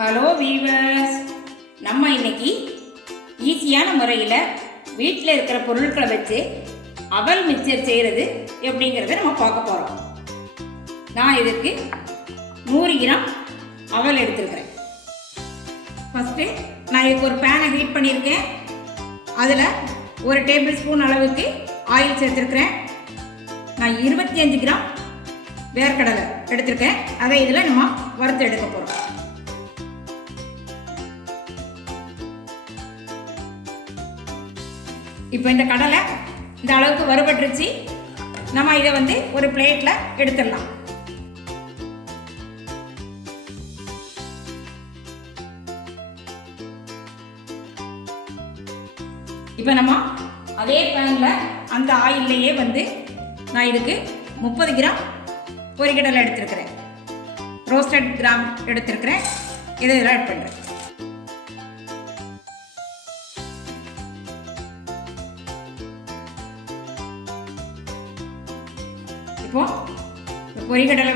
Hello viewers, நம்ம இன்னைக்கு ஈஸியான முறையில் வீட்டில் இருக்கிற பொருட்களை வச்சு அவல் மிக்சர் செய்கிறது எப்படிங்கிறத நம்ம பார்க்க போகிறோம். நான் இதுக்கு 100 கிராம் அவல் எடுத்துருக்கிறேன். ஃபஸ்ட்டு நான் இதுக்கு ஒரு பேனை ஹீட் பண்ணியிருக்கேன். அதில் 1 டேபிள் ஸ்பூன் அளவுக்கு ஆயில் சேர்த்துருக்கிறேன். நான் 25 கிராம் வேர்க்கடலை எடுத்திருக்கேன். அதை இதில் நம்ம வறுத்து எடுக்க போகிறோம். இப்போ இந்த கடலை இந்த அளவுக்கு வறுபட்டுருச்சு. நம்ம இதை ஒரு பிளேட்டில் எடுத்துடலாம். இப்போ நம்ம அதே பேனில் அந்த ஆயில்லையே நான் இதுக்கு 30 கிராம் பொரிகடலை எடுத்துருக்கிறேன். ரோஸ்டட் கிராம் எடுத்துருக்கிறேன். இதை இதில் ஆட் பண்ணுறேன். இப்போ இந்த பொரிகடலை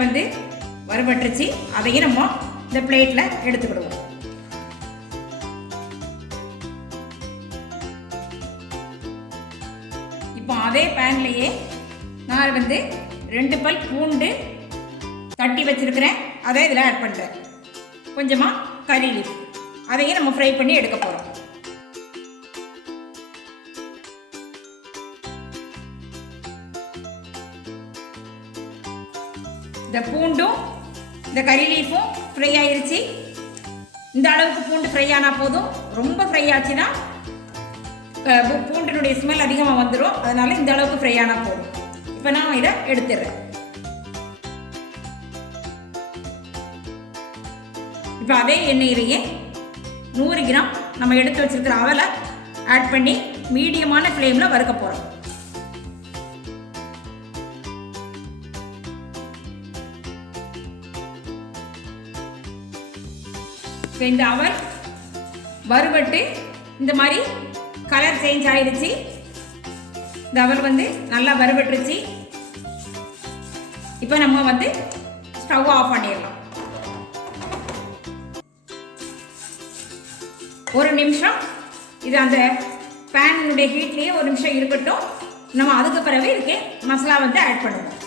வறுபட்டுருச்சு. அதையும் நம்ம இந்த பிளேட்டில் எடுத்துக்கிடுவோம். இப்போ அதே பேன்லேயே நான் 2 பல் பூண்டு தட்டி வச்சிருக்கிறேன். அதை இதில் ஆட் பண்ணுறேன். கொஞ்சமாக கறி லீஃப், அதையும் நம்ம ஃப்ரை பண்ணி எடுக்க போகிறோம். இந்த பூண்டும் இந்த கறி லீஃபும் ஃப்ரை ஆயிடுச்சு. இந்த அளவுக்கு பூண்டு ஃப்ரை ஆனால் போதும். ரொம்ப ஃப்ரை ஆச்சுன்னா பூண்டினுடைய ஸ்மெல் அதிகமாக வந்துடும். அதனால இந்த அளவுக்கு ஃப்ரை ஆனால் போதும். இப்போ நான் இதை எடுத்துடுறேன். இப்போ அதே எண்ணெயிலேயே 100 கிராம் நம்ம எடுத்து வச்சிருக்கிற அவலை ஆட் பண்ணி மீடியமான ஃப்ளேமில் வறுக்க போகிறோம். இந்த அவல் வறுபட்டு இந்த மாதிரி கலர் சேஞ்ச் ஆயிடுச்சு. இந்த அவல் நல்லா வறுபட்டுருச்சு. இப்போ நம்ம ஸ்டவ் ஆஃப் பண்ணிடலாம். 1 நிமிஷம் இது அந்த பேனுடைய ஹீட்லேயே 1 நிமிஷம் இருக்கட்டும். நம்ம அதுக்கு பிறகு இதுக்கு மசாலா ஆட் பண்ணுவோம்.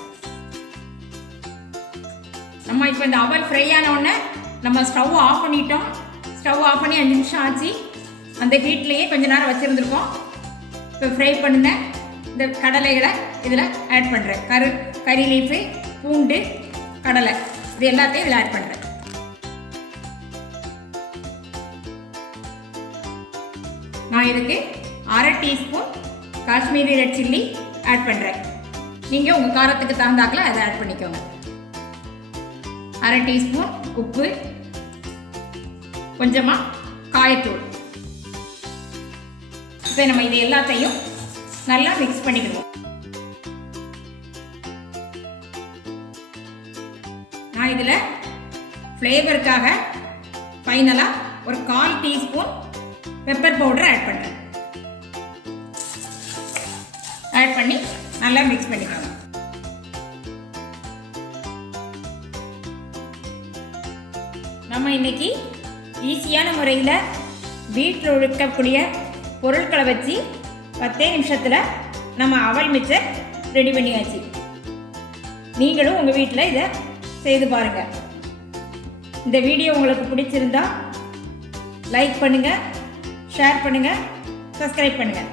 நம்ம இப்போ இந்த அவல் ஃப்ரை ஆன உடனே நம்ம ஸ்டவ் ஆஃப் பண்ணிட்டோம். ஸ்டவ் ஆஃப் பண்ணி 5 நிமிஷம் ஆச்சு. அந்த ஹீட்லேயே கொஞ்ச நேரம் வச்சுருந்துருக்கோம். இப்போ ஃப்ரை பண்ணின இந்த கடலைகளை இதில் ஆட் பண்ணுறேன். கறி லீஃபு, பூண்டு, கடலை, இது எல்லாத்தையும் இதில் ஆட் பண்ணுறேன். நான் இதுக்கு 1/2 teaspoon Kashmiri red chilli add பண்ணுறேன். நீங்கள் உங்கள் காரத்துக்கு தகுந்தாக்கில் அதை ஆட் பண்ணிக்கோங்க. 1/2 டீஸ்பூன் உப்பு, கொஞ்சமாக காயத்தூள். இப்போ நம்ம இது எல்லாத்தையும் நல்லா மிக்ஸ் பண்ணிக்கணும். நான் இதில் ஃப்ளேவருக்காக ஃபைனலாக ஒரு 1/4 டீஸ்பூன் பெப்பர் பவுடர் ஆட் பண்ணுறேன். ஆட் பண்ணி நல்லா மிக்ஸ் பண்ணிக்கணும். நம்ம இன்னைக்கு ஈஸியான முறையில் வீட்டில் இருக்கக்கூடிய பொருட்களை வச்சு 10 நிமிஷத்தில் நம்ம அவல் மிக்சர் ரெடி பண்ணியாச்சு. நீங்களும் உங்கள் வீட்டில் இதை செய்து பாருங்கள். இந்த வீடியோ உங்களுக்கு பிடிச்சிருந்தா லைக் பண்ணுங்கள், ஷேர் பண்ணுங்கள், சப்ஸ்கிரைப் பண்ணுங்கள்.